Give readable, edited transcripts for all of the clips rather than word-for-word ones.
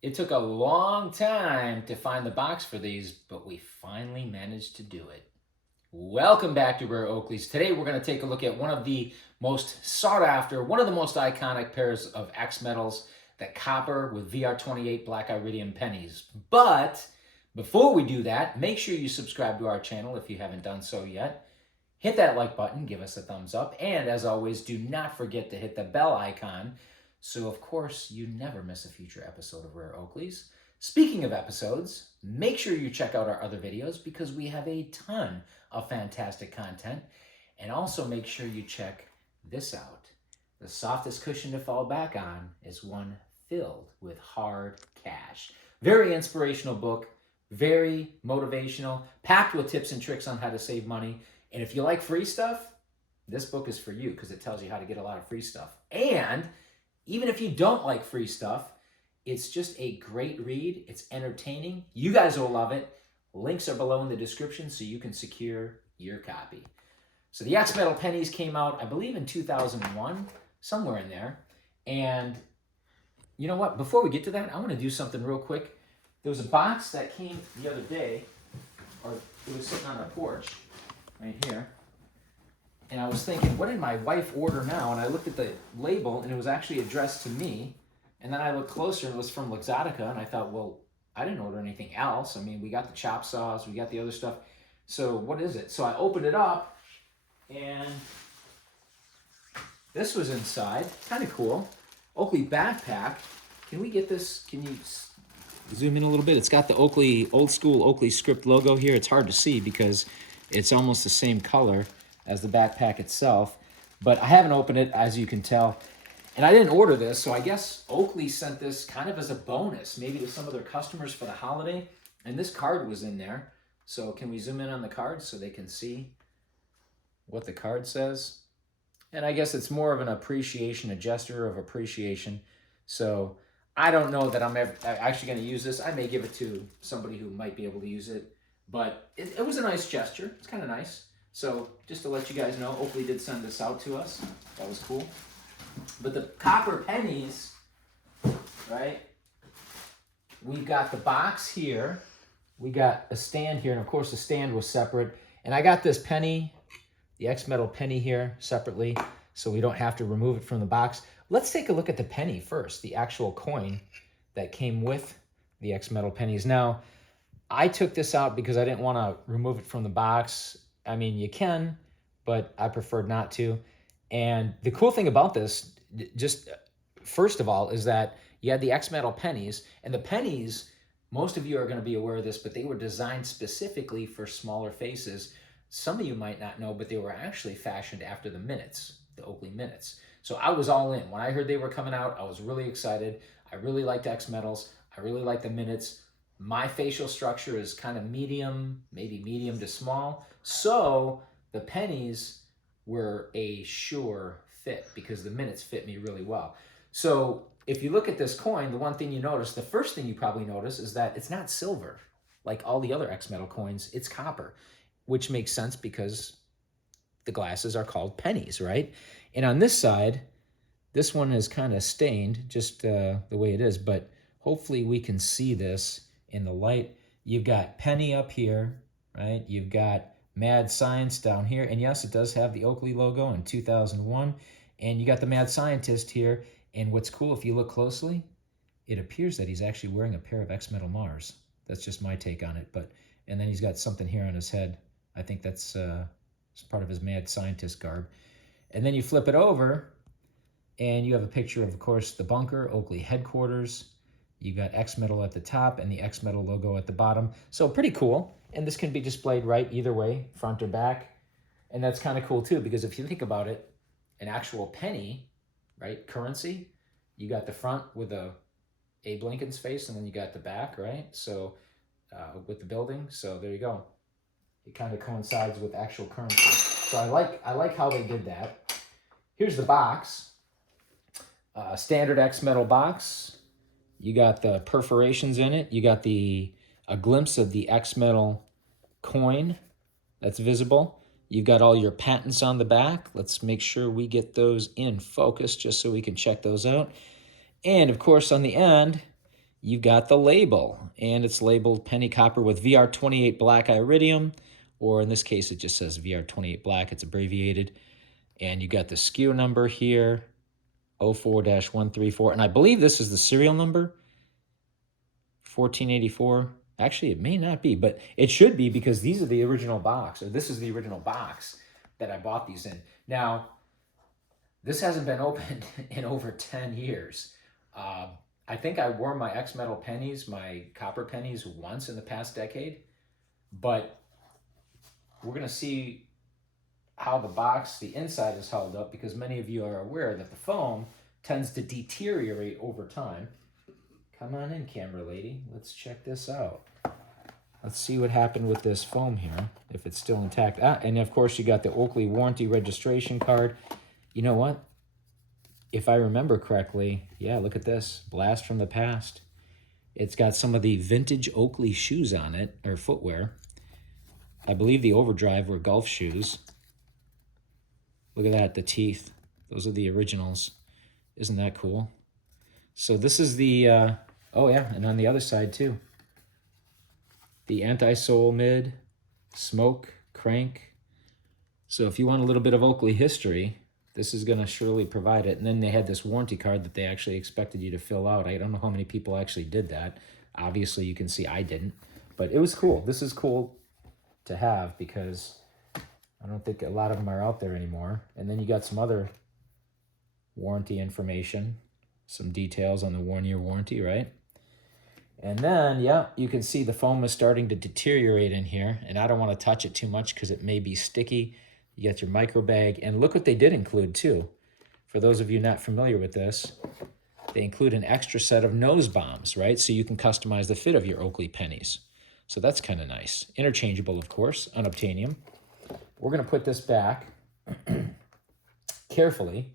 It took a long time to find the box for these, but we finally managed to do it. Welcome back to Rare Oakleys. Today we're going to take a look at one of the most sought after, one of the most iconic pairs of X metals, the copper with VR28 black iridium pennies. But before we do that, make sure you subscribe to our channel if you haven't done so yet. Hit that like button, give us a thumbs up, and as always, do not forget to hit the bell icon so, of course, you never miss a future episode of Rare Oakleys. Speaking of episodes, make sure you check out our other videos because we have a ton of fantastic content. And also make sure you check this out. The softest cushion to fall back on is one filled with hard cash. Very inspirational book, very motivational, packed with tips and tricks on how to save money. And if you like free stuff, this book is for you because it tells you how to get a lot of free stuff. And even if you don't like free stuff, it's just a great read. It's entertaining. You guys will love it. Links are below in the description so you can secure your copy. So the X Metal pennies came out, I believe, in 2001, somewhere in there. And you know what? Before we get to that, I want to do something real quick. There was a box that came the other day, or it was sitting on our porch right here. And I was thinking, what did my wife order now? And I looked at the label, and it was actually addressed to me. And then I looked closer, and it was from Luxottica. And I thought, well, I didn't order anything else. I mean, we got the chop saws, we got the other stuff. So what is it? So I opened it up, and this was inside. Kind of cool. Oakley backpack. Can we get this? Can you zoom in a little bit? It's got the Oakley, old school Oakley script logo here. It's hard to see because it's almost the same color as the backpack itself, but I haven't opened it, as you can tell. And I didn't order this, so I guess Oakley sent this kind of as a bonus, maybe to some of their customers for the holiday. And this card was in there. So can we zoom in on the card so they can see what the card says? And I guess it's more of an appreciation, a gesture of appreciation. So I don't know that I'm actually going to use this. I may give it to somebody who might be able to use it, but it was a nice gesture. It's kind of nice. So just to let you guys know, Oakley did send this out to us. That was cool. But the copper pennies, right? We've got the box here. We got a stand here. And of course the stand was separate. And I got this penny, the X Metal penny here separately, so we don't have to remove it from the box. Let's take a look at the penny first, the actual coin that came with the X Metal pennies. Now, I took this out because I didn't want to remove it from the box. I mean, you can, but I preferred not to. And the cool thing about this, just first of all, is that you had the X Metal pennies. And the pennies, most of you are going to be aware of this, but they were designed specifically for smaller faces. Some of you might not know, but they were actually fashioned after the minutes, the Oakley minutes. So I was all in. When I heard they were coming out, I was really excited. I really liked X Metals. I really liked the minutes. My facial structure is kind of medium, maybe medium to small. So the pennies were a sure fit because the minutes fit me really well. So if you look at this coin, the one thing you notice, the first thing you probably notice is that it's not silver like all the other X Metal coins. It's copper, which makes sense because the glasses are called pennies, right? And on this side, this one is kind of stained just the way it is, but hopefully we can see this in the light. You've got penny up here, right? You've got Mad Science down here. And yes, it does have the Oakley logo in 2001. And you got the Mad Scientist here. And what's cool, if you look closely, it appears that he's actually wearing a pair of X Metal Mars. That's just my take on it. And then he's got something here on his head. I think that's part of his Mad Scientist garb. And then you flip it over, and you have a picture of course, the bunker, Oakley headquarters. You got X Metal at the top and the X Metal logo at the bottom. So pretty cool. And this can be displayed right either way, front or back. And that's kind of cool too, because if you think about it, an actual penny, right, currency, you got the front with Abe Lincoln's face, and then you got the back, right? So with the building. So there you go. It kind of coincides with actual currency. So I like how they did that. Here's the box. Standard X Metal box. You got the perforations in it. You got a glimpse of the X Metal coin that's visible. You've got all your patents on the back. Let's make sure we get those in focus just so we can check those out. And of course, on the end, you got the label, and it's labeled penny copper with VR28 black iridium, or in this case, it just says VR28 black. It's abbreviated. And you got the SKU number here, 04-134. And I believe this is the serial number, 1484. Actually, it may not be, but it should be because these are the original box, or this is the original box that I bought these in. Now, this hasn't been opened in over 10 years. I think I wore my X-Metal pennies, my copper pennies, once in the past decade, but we're going to see how the box, the inside is held up, because many of you are aware that the foam tends to deteriorate over time. Come on in, camera lady. Let's check this out. Let's see what happened with this foam here, if it's still intact. And of course, you got the Oakley warranty registration card. You know what? If I remember correctly, yeah, look at this. Blast from the past. It's got some of the vintage Oakley shoes on it, or footwear. I believe the Overdrive were golf shoes. Look at that, the teeth. Those are the originals. Isn't that cool? So this is the, oh yeah, and on the other side too. The anti-sole mid, smoke, crank. So if you want a little bit of Oakley history, this is going to surely provide it. And then they had this warranty card that they actually expected you to fill out. I don't know how many people actually did that. Obviously, you can see I didn't. But it was cool. This is cool to have because I don't think a lot of them are out there anymore. And then you got some other warranty information, some details on the 1-year warranty, right? And then, yeah, you can see the foam is starting to deteriorate in here. And I don't want to touch it too much because it may be sticky. You got your micro bag, and look what they did include too. For those of you not familiar with this, they include an extra set of nose bombs, right? So you can customize the fit of your Oakley pennies. So that's kind of nice. Interchangeable, of course, unobtainium. We're going to put this back carefully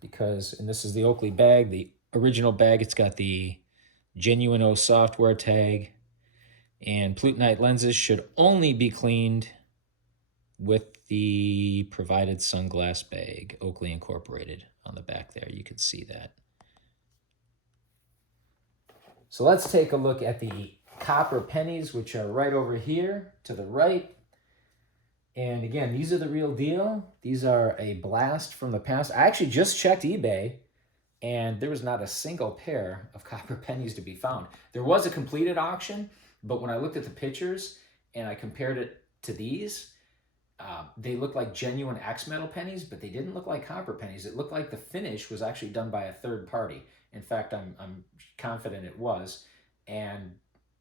because, and this is the Oakley bag, the original bag. It's got the Genuine O software tag, and Plutonite lenses should only be cleaned with the provided sunglass bag, Oakley Incorporated, on the back there. You can see that. So let's take a look at the copper pennies, which are right over here to the right. And again, these are the real deal. These are a blast from the past. I actually just checked eBay, and there was not a single pair of copper pennies to be found. There was a completed auction, but when I looked at the pictures and I compared it to these, they look like genuine X-Metal pennies, but they didn't look like copper pennies. It looked like the finish was actually done by a third party. In fact, I'm confident it was. And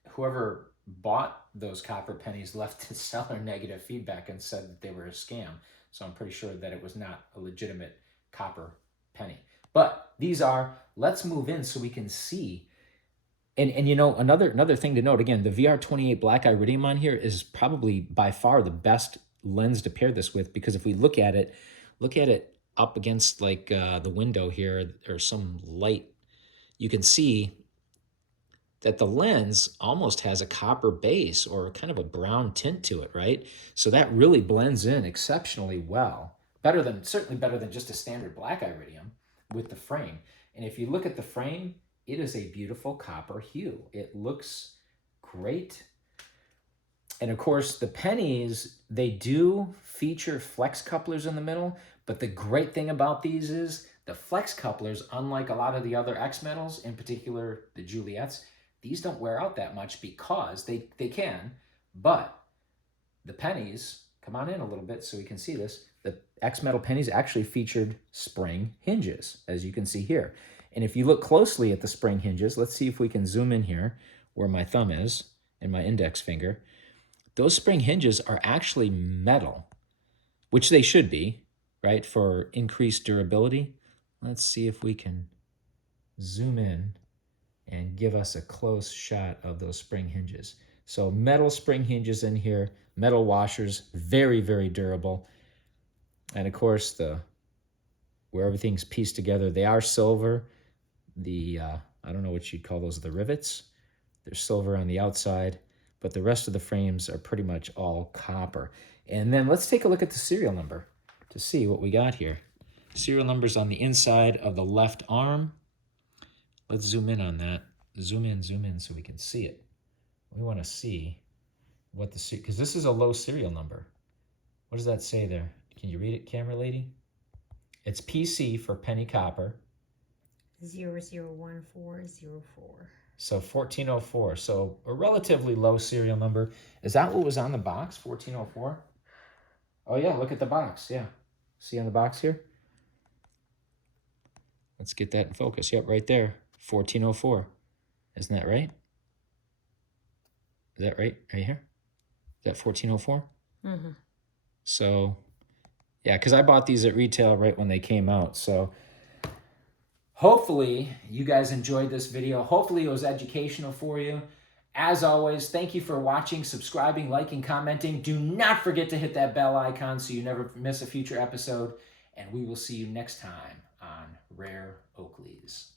whoever bought those copper pennies left the seller negative feedback and said that they were a scam. So I'm pretty sure that it was not a legitimate copper penny. But these are, let's move in so we can see. And you know, another thing to note, again, the VR28 Black Iridium on here is probably by far the best lens to pair this with, because if we look at it up against like the window here or some light, you can see that the lens almost has a copper base or kind of a brown tint to it, right? So that really blends in exceptionally well. Certainly better than just a standard black iridium with the frame. And if you look at the frame, it is a beautiful copper hue. It looks great. And of course, the pennies, they do feature flex couplers in the middle, but the great thing about these is the flex couplers, unlike a lot of the other X-Metals, in particular the Juliets, these don't wear out that much because they can, but the pennies, come on in a little bit so we can see this, the X-Metal pennies actually featured spring hinges, as you can see here. And if you look closely at the spring hinges, let's see if we can zoom in here where my thumb is and my index finger. Those spring hinges are actually metal, which they should be, right, for increased durability. Let's see if we can zoom in and give us a close shot of those spring hinges. So metal spring hinges in here, metal washers, very, very durable. And of course, where everything's pieced together, they are silver. I don't know what you'd call those, the rivets. They're silver on the outside, but the rest of the frames are pretty much all copper. And then let's take a look at the serial number to see what we got here. Serial number's on the inside of the left arm. Let's zoom in on that. zoom in so we can see it. We want to see what the, because this is a low serial number. What does that say there? Can you read it, camera lady? It's PC for penny copper. 001404. So 1404. So a relatively low serial number. Is that what was on the box? 1404? Oh yeah, look at the box. Yeah. See on the box here? Let's get that in focus. Yep, right there. 1404. Isn't that right? Is that right? Right here? Is that 1404? Mm-hmm. So, yeah, because I bought these at retail right when they came out. So hopefully you guys enjoyed this video. Hopefully it was educational for you. As always, thank you for watching, subscribing, liking, commenting. Do not forget to hit that bell icon so you never miss a future episode. And we will see you next time on Rare Oakleys.